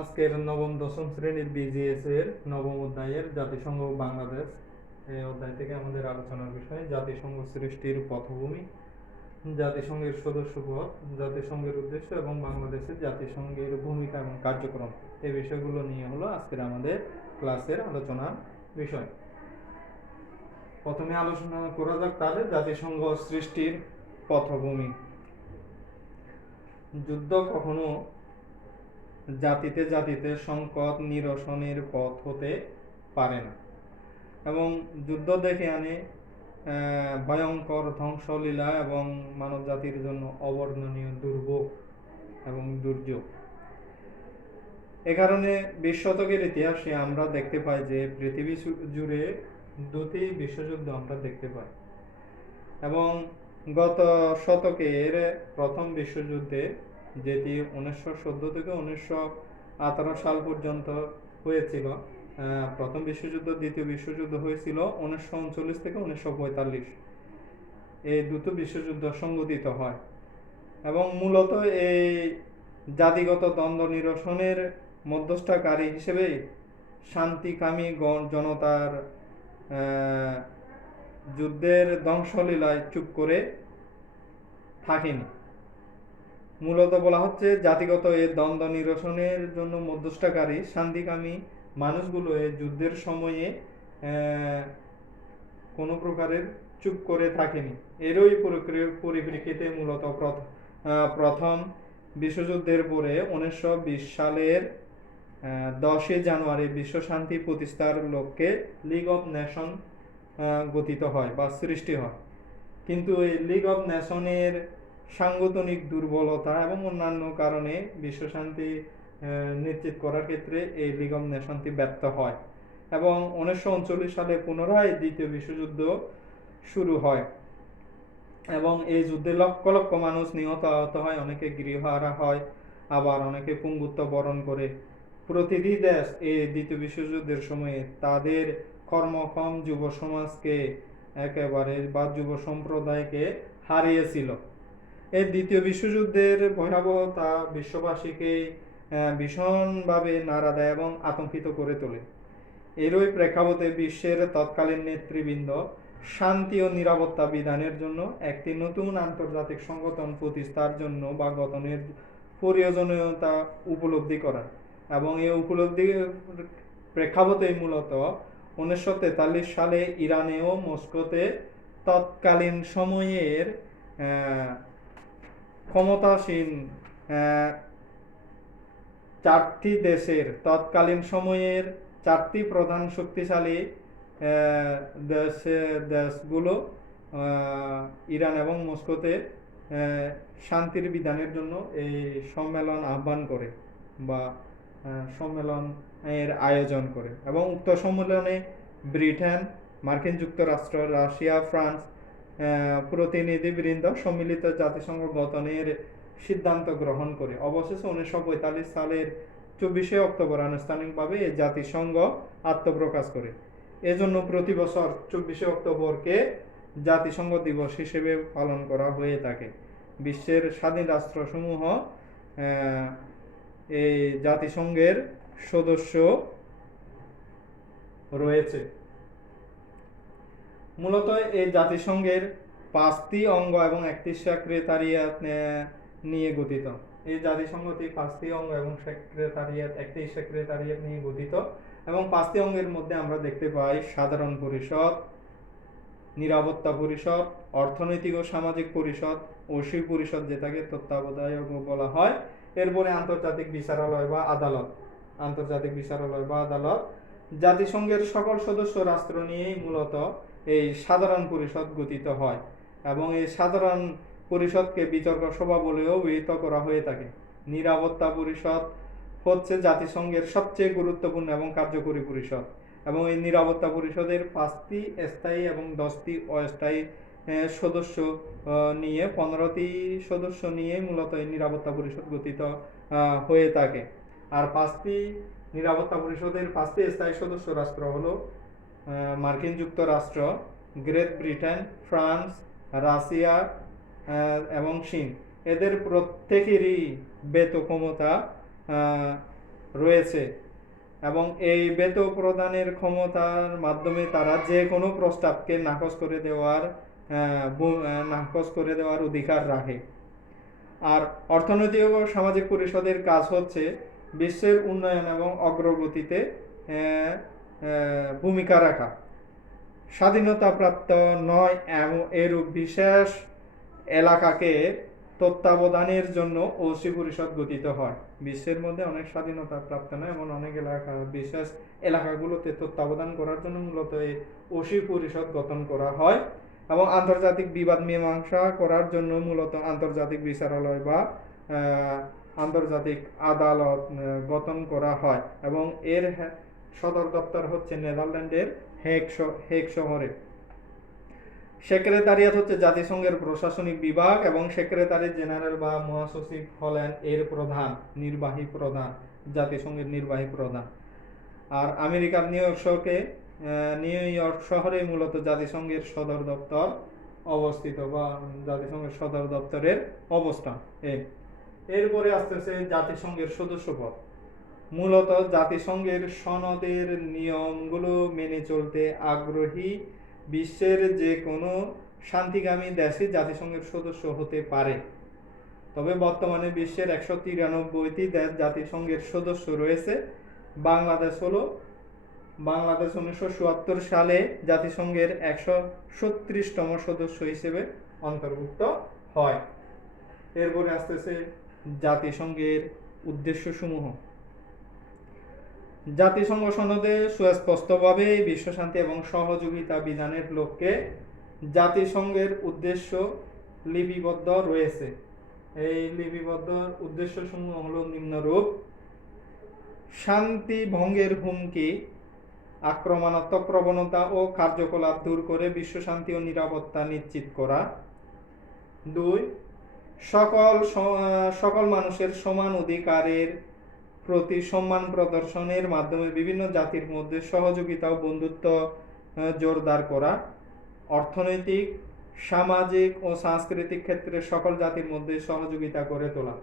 আজকের নবম দশম শ্রেণীর বিজিএস এর নবম অধ্যায়ের জাতিসংঘ ও বাংলাদেশ এই অধ্যায় থেকে আমাদের আলোচনার বিষয় জাতিসংঘ সৃষ্টির পটভূমি, জাতিসংঘের সদস্যপদ, জাতিসংঘের উদ্দেশ্য এবং বাংলাদেশের জাতিসংঘের ভূমিকা এবং কার্যক্রম। এই বিষয়গুলো নিয়ে হলো আজকের আমাদের ক্লাসের আলোচনার বিষয়। প্রথমে আলোচনা করা যাক তাহলে জাতিসংঘ সৃষ্টির পটভূমি। যুদ্ধ কখনো জাতিতে জাতিতে সংকট নিরসনের পথ হতে পারে না এবং যুদ্ধ ডেকে আনে ভয়ঙ্কর ধ্বংসলীলা এবং মানব জাতির জন্য অবর্ণনীয় দুর্ভোগ এবং দুর্যোগ। এ কারণে 20 শতকের ইতিহাসে আমরা দেখতে পাই যে পৃথিবী জুড়ে দুটি বিশ্বযুদ্ধ আমরা দেখতে পাই এবং গত শতকের প্রথম বিশ্বযুদ্ধে, যেটি 1914 থেকে 1918 সাল পর্যন্ত হয়েছিল, প্রথম বিশ্বযুদ্ধ, দ্বিতীয় বিশ্বযুদ্ধ হয়েছিল 1939 থেকে 1945। এই দুটো বিশ্বযুদ্ধ সংঘটিত হয় এবং মূলত এই জাতিগত দ্বন্দ্ব নিরসনের মধ্যস্থকারী হিসেবে শান্তিকামী জনতার যুদ্ধের ধ্বংসলীলায় চুপ করে থাকেনি। মূলত বলা হচ্ছে জাতিগত এই দ্বন্দ্ব নিরসনের জন্য মধ্যস্থকারী শান্তিকামী মানুষগুলো এই যুদ্ধের সময়ে কোনো প্রকারের চুপ করে থাকেনি। এরই পরিপ্রেক্ষিতে মূলত প্রথম বিশ্বযুদ্ধের পরে 1920 সালের 10 জানুয়ারি বিশ্ব শান্তি প্রতিষ্ঠার লক্ষ্যে লিগ অফ নেশন গঠিত হয় বা সৃষ্টি হয়। কিন্তু এই লিগ অফ নেশনের সাংগঠনিক দুর্বলতা এবং অন্যান্য কারণে বিশ্ব শান্তি নিশ্চিত করার ক্ষেত্রে এই লিগ অফ নেশনটি ব্যর্থ হয় এবং 1939 সালে পুনরায় দ্বিতীয় বিশ্বযুদ্ধ শুরু হয় এবং এই যুদ্ধে লক্ষ লক্ষ মানুষ নিহত আহত হয়, অনেকে গৃহহারা হয়, আবার অনেকে পঙ্গুত্ব বরণ করে। প্রতিটি দেশ এই দ্বিতীয় বিশ্বযুদ্ধের সময়ে তাদের কর্মক্ষম যুব সমাজকে একেবারে বা যুব সম্প্রদায়কে হারিয়েছিল। এই দ্বিতীয় বিশ্বযুদ্ধের ভয়াবহতা বিশ্ববাসীকে ভীষণভাবে নাড়া দেয় এবং আতঙ্কিত করে তোলে। এরই প্রেক্ষাপটে বিশ্বের তৎকালীন নেতৃবৃন্দ শান্তি ও নিরাপত্তা বিধানের জন্য একটি নতুন আন্তর্জাতিক সংগঠন প্রতিষ্ঠার জন্য বা গঠনের প্রয়োজনীয়তা উপলব্ধি করেন এবং এই উপলব্ধির প্রেক্ষাপটে মূলত 1943 সালে ইরানে ও মস্কোতে তৎকালীন সময়ের ক্ষমতাসীন চারটি দেশের তৎকালীন সময়ের চারটি প্রধান শক্তিশালী দেশগুলো ইরান এবং মস্কোতে শান্তির বিধানের জন্য এই সম্মেলন আহ্বান করে বা সম্মেলনের আয়োজন করে এবং উক্ত সম্মেলনে ব্রিটেন, মার্কিন যুক্তরাষ্ট্র, রাশিয়া, ফ্রান্স প্রতিনিধিবৃন্দ সম্মিলিত জাতিসংঘ গঠনের সিদ্ধান্ত গ্রহণ করে। অবশেষে 1945 সালের 24 অক্টোবর আনুষ্ঠানিকভাবে এই জাতিসংঘ আত্মপ্রকাশ করে। এজন্য প্রতি বছর 24 অক্টোবরকে জাতিসংঘ দিবস হিসেবে পালন করা হয়ে থাকে। বিশ্বের স্বাধীন রাষ্ট্রসমূহ এই জাতিসংঘের সদস্য রয়েছে। মূলত এই জাতিসংঘের 5টি অঙ্গ এবং 1টি সেক্রেটারিয়েট নিয়ে গঠিত। এই জাতিসংঘটি 5টি অঙ্গ এবং একটি সেক্রেটারিয়েট নিয়ে গঠিত এবং 5টি অঙ্গের মধ্যে আমরা দেখতে পাই সাধারণ পরিষদ, নিরাপত্তা পরিষদ, অর্থনৈতিক ও সামাজিক পরিষদ, ঐশী পরিষদ যেটাকে তত্ত্বাবধায়ক বলা হয়, এরপরে আন্তর্জাতিক বিচারালয় বা আদালত। জাতিসংঘের সকল সদস্য রাষ্ট্র নিয়েই মূলত এই সাধারণ পরিষদ গঠিত হয় এবং এই সাধারণ পরিষদকে বিতর্ক সভা বলেও অভিহিত করা হয়ে থাকে। নিরাপত্তা পরিষদ হচ্ছে জাতিসংঘের সবচেয়ে গুরুত্বপূর্ণ এবং কার্যকরী পরিষদ এবং এই নিরাপত্তা পরিষদের 5টি স্থায়ী এবং 10টি অস্থায়ী সদস্য নিয়ে 15টি সদস্য নিয়ে মূলত এই নিরাপত্তা পরিষদ গঠিত হয়ে থাকে। আর নিরাপত্তা পরিষদের 5টি স্থায়ী সদস্য রাষ্ট্র হলো মার্কিন যুক্তরাষ্ট্র, গ্রেট ব্রিটেন, ফ্রান্স, রাশিয়া এবং চীন। এদের প্রত্যেকেরই ভেটো ক্ষমতা রয়েছে এবং এই ভেটো প্রদানের ক্ষমতার মাধ্যমে তারা যে কোনো প্রস্তাবকে নাকচ করে দেওয়ার অধিকার রাখে। আর অর্থনৈতিক ও সামাজিক পরিষদের কাজ হচ্ছে বিশ্বের উন্নয়ন এবং অগ্রগতিতে ভূমিকা রাখা। স্বাধীনতাপ্রাপ্ত নয় এরূপ বিশেষ এলাকাকে তত্ত্বাবধানের জন্য ওসি পরিষদ গঠিত হয়। বিশ্বের মধ্যে অনেক স্বাধীনতা প্রাপ্ত নয় এমন অনেক এলাকা, বিশেষ এলাকাগুলোতে তত্ত্বাবধান করার জন্য মূলত এই ওসি পরিষদ গঠন করা হয় এবং আন্তর্জাতিক বিবাদ মীমাংসা করার জন্য মূলত আন্তর্জাতিক বিচারালয় বা আন্তর্জাতিক আদালত গঠন করা হয় এবং এর সদর দপ্তর হচ্ছে নেদারল্যান্ডের হেগ শহরে। সেক্রেটারিয়েট হচ্ছে জাতিসংঘের প্রশাসনিক বিভাগ এবং সেক্রেটারি জেনারেল বা মহাসচিব হলেন এর নির্বাহী প্রধান, জাতিসংঘের নির্বাহী প্রধান। আর আমেরিকার নিউ ইয়র্ক শহরে মূলত জাতিসংঘের সদর দপ্তর অবস্থিত বা জাতিসংঘের সদর দপ্তরের অবস্থান। এরপরে আসতেছে জাতিসংঘের সদস্যপদ। মূলত জাতিসংঘের সনদের নিয়মগুলো মেনে চলতে আগ্রহী বিশ্বের যে কোনো শান্তিকামী দেশে জাতিসংঘের সদস্য হতে পারে। তবে বর্তমানে বিশ্বের 193টি দেশ জাতিসংঘের সদস্য রয়েছে। বাংলাদেশ 1974 সালে জাতিসংঘের 136তম সদস্য হিসেবে অন্তর্ভুক্ত হয়। এরপরে আসতেছে জাতিসংঘের উদ্দেশ্যসমূহ। জাতিসংঘ সনদে সুস্পষ্টভাবে বিশ্বশান্তি এবং সহযোগিতা বিধানের লক্ষ্যে জাতিসংঘের উদ্দেশ্য লিপিবদ্ধ রয়েছে। এই লিপিবদ্ধ উদ্দেশ্যসমূহ হলো নিম্নরূপ: শান্তি ভঙ্গের হুমকি, আক্রমণাত্মক প্রবণতা ও কার্যকলাপ দূর করে বিশ্বশান্তি ও নিরাপত্তা নিশ্চিত করা। 2. সকল মানুষের সমান অধিকারের প্রতি সম্মান প্রদর্শনের মাধ্যমে বিভিন্ন জাতির মধ্যে সহযোগিতা ও বন্ধুত্ব জোরদার করা। অর্থনৈতিক, সামাজিক ও সাংস্কৃতিক ক্ষেত্রে সকল জাতির মধ্যে সহযোগিতা করে তোলা।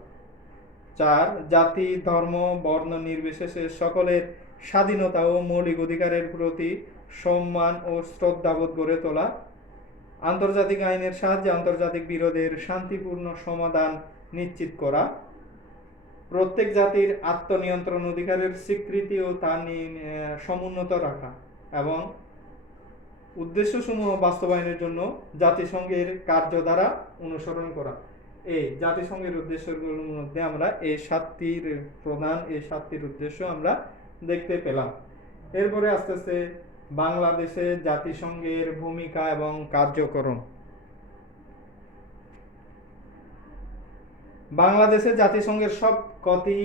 4. জাতি, ধর্ম, বর্ণ নির্বিশেষে সকলের স্বাধীনতা ও মৌলিক অধিকারের প্রতি সম্মান ও শ্রদ্ধাবোধ গড়ে তোলা। আন্তর্জাতিক আইনের সাহায্যে আন্তর্জাতিক বিরোধের শান্তিপূর্ণ সমাধান নিশ্চিত করা। প্রত্যেক জাতির আত্মনিয়ন্ত্রণ অধিকারের স্বীকৃতি ও তা সমুন্নত রাখা এবং উদ্দেশ্যসমূহ বাস্তবায়নের জন্য জাতিসংঘের কার্যধারা অনুসরণ করা। এই জাতিসংঘের উদ্দেশ্যগুলোর মধ্যে আমরা এই সাতটির উদ্দেশ্য আমরা দেখতে পেলাম। এরপরে আস্তে আস্তে বাংলাদেশে জাতিসংঘের ভূমিকা এবং কার্যক্রম। বাংলাদেশে জাতিসংঘের সব কটি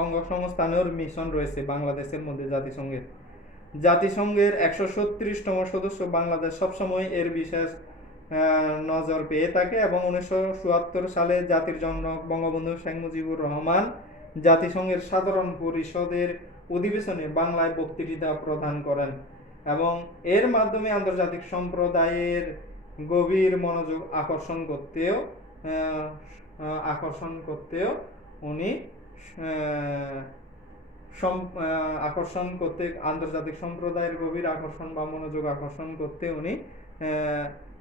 অঙ্গ সংস্থানের মিশন রয়েছে বাংলাদেশের মধ্যে। জাতিসংঘের 136তম সদস্য বাংলাদেশ সবসময় এর বিশেষ নজর পেয়ে থাকে এবং 1974 সালে জাতির জনক বঙ্গবন্ধু শেখ মুজিবুর রহমান জাতিসংঘের সাধারণ পরিষদের অধিবেশনে বাংলায় বক্তৃতা প্রদান করেন এবং এর মাধ্যমে আন্তর্জাতিক সম্প্রদায়ের গভীর মনোযোগ আকর্ষণ করতেও উনি আন্তর্জাতিক সম্প্রদায়ের গভীর আকর্ষণ বা মনোযোগ আকর্ষণ করতে উনি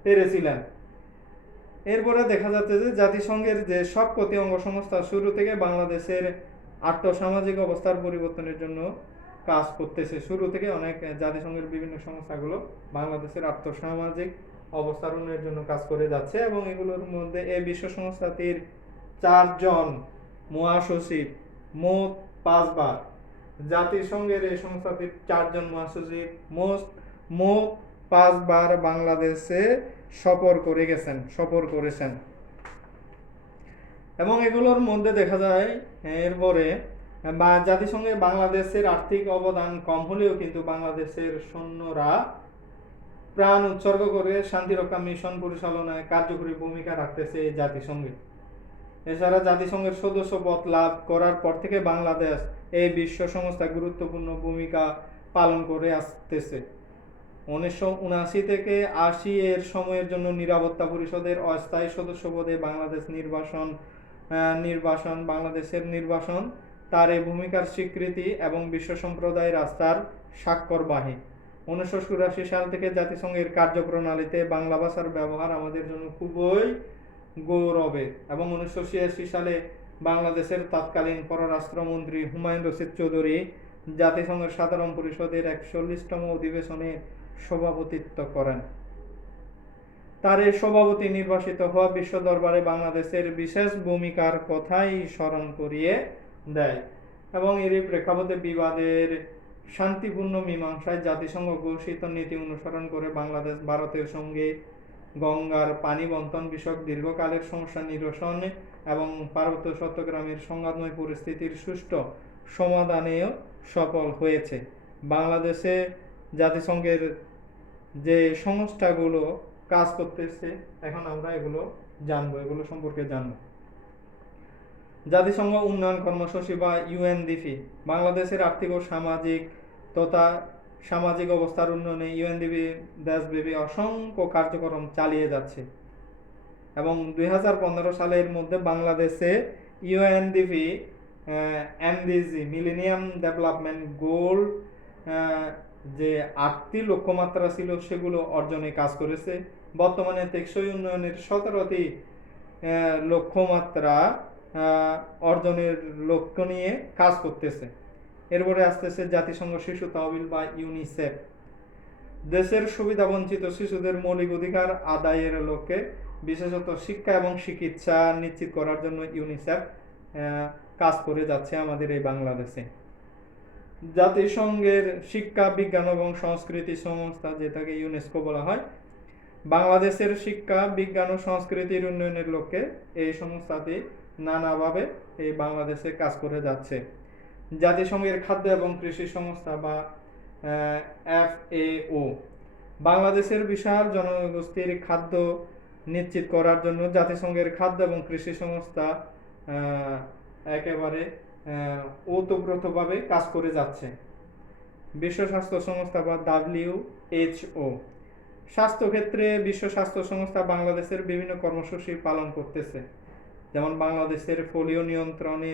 পেরেছিলেন। এরপরে দেখা যাচ্ছে যে জাতিসংঘের যে সব কটি অঙ্গ সংস্থা শুরু থেকে বাংলাদেশের আর্থসামাজিক অবস্থার পরিবর্তনের জন্য কাজ করতেছে। শুরু থেকে অনেক জাতিসংঘের বিভিন্ন সংস্থাগুলো বাংলাদেশের আর্থসামাজিক অবস্থার উন্নয়নের জন্য কাজ করে যাচ্ছে এবং এগুলোর মধ্যে এই বিশ্ব সংস্থাটির 4 জন মহাসচিব, মোট 5 বার। জাতিসংঘের এই সংস্থাটির 4 জন মহাসচিব মোট 5 বার বাংলাদেশে সফর করেছেন এবং এগুলোর মধ্যে দেখা যায় এরপরে জাতিসংঘে বাংলাদেশের আর্থিক অবদান কম হলেও কিন্তু বাংলাদেশের সৈন্যরা প্রাণ উৎসর্গ করে শান্তিরক্ষা মিশন পরিচালনায় কার্যকরী ভূমিকা রাখতেছে এই জাতিসংঘে। এছাড়া জাতিসংঘের সদস্য পদ লাভ করার পর থেকে বাংলাদেশ এই বিশ্ব সংস্থা গুরুত্বপূর্ণ ভূমিকা পালন করে আসতেছে। 1979 থেকে 80 এর সময়ের জন্য নিরাপত্তা পরিষদের অস্থায়ী সদস্য পদে বাংলাদেশের নির্বাসন তার এই ভূমিকার স্বীকৃতি এবং বিশ্ব সম্প্রদায় রাস্তার স্বাক্ষরবাহী। 1984 সাল থেকে জাতিসংঘের কার্যপ্রণালীতে বাংলা ভাষার ব্যবহার আমাদের জন্য খুবই গৌরবের, এবং 1986 সালে বাংলাদেশের তৎকালীন পররাষ্ট্রমন্ত্রী হুমায়ুন রশিদ চৌধুরী জাতিসংঘের সাধারণ পরিষদের 41তম অধিবেশনে সভাপতিত্ব করেন। তার এই সভাপতি নির্বাচিত হওয়া বিশ্ব দরবারে বাংলাদেশের বিশেষ ভূমিকার কথাই স্মরণ করিয়ে দেয়, এবং এরই প্রেক্ষাপটে বিবাদের শান্তিপূর্ণ মীমাংসায় জাতিসংঘ ঘোষিত নীতি অনুসরণ করে বাংলাদেশ ভারতের সঙ্গে গঙ্গার পানি বন্টন বিষয়ক দীর্ঘকালের সমস্যা নিরসন এবং পার্বত্য চট্টগ্রামের সংঘাতময় পরিস্থিতির সুষ্ঠু সমাধানেও সফল হয়েছে। বাংলাদেশে জাতিসংঘের যে সংস্থাগুলো কাজ করতেছে, এখন আমরা এগুলো সম্পর্কে জানবো। জাতিসংঘ উন্নয়ন কর্মসূচি বা ইউএনডিপি বাংলাদেশের আর্থিক ও সামাজিক অবস্থার উন্নয়নে ইউএনডিপি দেশব্যাপী অসংখ্য কার্যক্রম চালিয়ে যাচ্ছে, এবং 2015 সালের মধ্যে বাংলাদেশে UNDP MDG millennium development goal যে 8টি লক্ষ্যমাত্রা ছিল সেগুলো অর্জনে কাজ করেছে। বর্তমানে টেকসই উন্নয়নের 17টি লক্ষ্যমাত্রা অর্জনের লক্ষ্য নিয়ে কাজ করতেছে। এরপরে আসতেছে জাতিসংঘ শিশু তহবিল বা ইউনিসেফ। দেশের সুবিধাবঞ্চিত শিশুদের মৌলিক অধিকার আদায়ের লক্ষ্যে বিশেষত শিক্ষা এবং চিকিৎসা নিশ্চিত করার জন্য ইউনিসেফ কাজ করে যাচ্ছে আমাদের এই বাংলাদেশে। জাতিসংঘের শিক্ষা, বিজ্ঞান এবং সংস্কৃতি সংস্থা, যেটাকে ইউনেস্কো বলা হয়, বাংলাদেশের শিক্ষা, বিজ্ঞান ও সংস্কৃতির উন্নয়নের লক্ষ্যে এই সংস্থাটি নানাভাবে এই বাংলাদেশে কাজ করে যাচ্ছে। জাতিসংঘের খাদ্য এবং কৃষি সংস্থা বা FAO বাংলাদেশের বিশাল জনগোষ্ঠীর খাদ্য নিশ্চিত করার জন্য জাতিসংঘের খাদ্য এবং কৃষি সংস্থা একেবারে ওতপ্রোতভাবে কাজ করে যাচ্ছে। বিশ্ব স্বাস্থ্য সংস্থা বা WHO স্বাস্থ্যক্ষেত্রে বিশ্ব স্বাস্থ্য সংস্থা বাংলাদেশের বিভিন্ন কর্মসূচি পালন করতেছে, যেমন বাংলাদেশের পোলিও নিয়ন্ত্রণে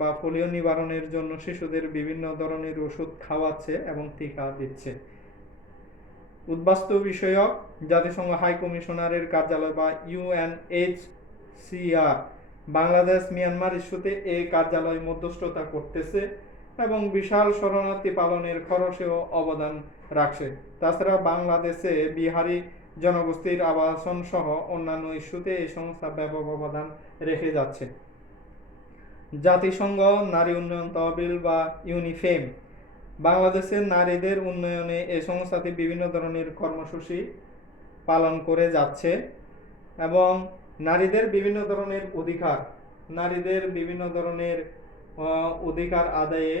বা পোলিও নিবারণের জন্য শিশুদের বিভিন্ন ধরনের ওষুধ খাওয়াচ্ছে এবং টিকা দিচ্ছে। উদ্বাস্তু বিষয়ক জাতিসংঘ হাই কমিশনারের কার্যালয় বা UNHCR বাংলাদেশ মিয়ানমার ইস্যুতে এই কার্যালয় মধ্যস্থতা করতেছে এবং বিশাল শরণার্থী পালনের খরচেও অবদান রাখছে। তাছাড়া বাংলাদেশে বিহারি জনগোষ্ঠীর আবাসন সহ অন্যান্য ইস্যুতে এই সংস্থা ব্যাপক অবদান রেখে যাচ্ছে। জাতিসংঘ নারী উন্নয়ন তহবিল বা ইউনিফেম বাংলাদেশের নারীদের উন্নয়নে এই সংস্থাটি বিভিন্ন ধরনের কর্মসূচি পালন করে যাচ্ছে, এবং নারীদের বিভিন্ন ধরনের অধিকার আদায়ে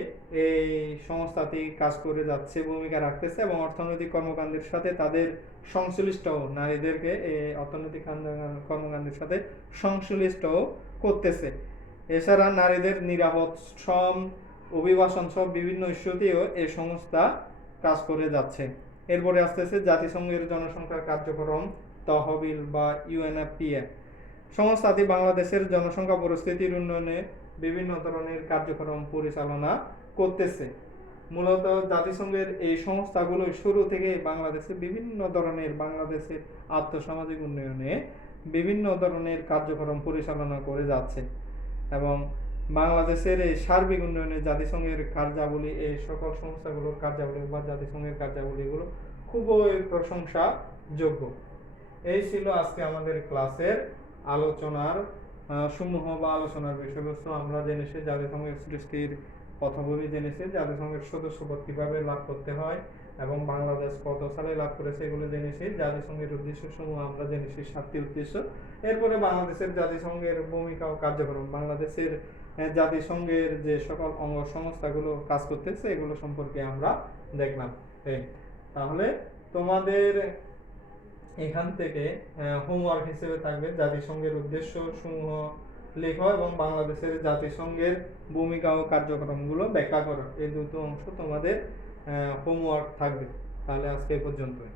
এই সংস্থাটি কাজ করে যাচ্ছে, ভূমিকা রাখতেছে, এবং অর্থনৈতিক কর্মকাণ্ডের সাথে তাদের সংশ্লিষ্ট নারীদেরকে এই অর্থনৈতিক কর্মকাণ্ডের সাথে সংশ্লিষ্ট করতেছে। এছাড়া নারীদের নিরাপদ শ্রম, অভিবাসন সব বিভিন্ন ইস্যুতেও এই সংস্থা কাজ করে যাচ্ছে। এরপরে আসতেছে জাতিসংঘের জনসংখ্যার কার্যক্রম তহবিল বা UNFPA সংস্থাটি বাংলাদেশের জনসংখ্যা পরিস্থিতির উন্নয়নে বিভিন্ন ধরনের কার্যক্রম পরিচালনা করতেছে। মূলত জাতিসংঘের এই সংস্থাগুলো শুরু থেকে বাংলাদেশের আর্থসামাজিক উন্নয়নে বিভিন্ন ধরনের কার্যক্রম পরিচালনা করে যাচ্ছে, এবং বাংলাদেশের এই সার্বিক উন্নয়নে জাতিসংঘের কার্যাবলী, এই সকল সংস্থাগুলোর কার্যাবলী বা জাতিসংঘের কার্যাবলীগুলো খুবই প্রশংসাযোগ্য। এই ছিল আজকে আমাদের ক্লাসের আলোচনার আলোচনার বিষয়বস্তু। আমরা জেনেছি জাতিসংঘের সৃষ্টির পথগুলি জেনেছি, জাতিসংঘের সদস্যপদ কিভাবে লাভ করতে হয় এবং বাংলাদেশ কত সালে লাভ করেছে এগুলো জেনেছি। জাতিসংঘের উদ্দেশ্য সমূহ আমরা জেনেছি 7টি উদ্দেশ্য। এরপরে বাংলাদেশের জাতিসংঘের ভূমিকা ও কার্যক্রম, বাংলাদেশের জাতিসংঘের যে সকল অঙ্গ সংস্থাগুলো কাজ করতেছে এগুলো সম্পর্কে আমরা দেখলাম। তাহলে তোমাদের এখান থেকে হোমওয়ার্ক হিসেবে থাকবে জাতিসংঘের উদ্দেশ্য সমূহ লেখো এবং বাংলাদেশের জাতিসংঘের ভূমিকা ও কার্যক্রমগুলো ব্যাখ্যা করো। এই দুটো অংশ তোমাদের হোমওয়ার্ক থাকবে। তাহলে আজকে এই পর্যন্তই।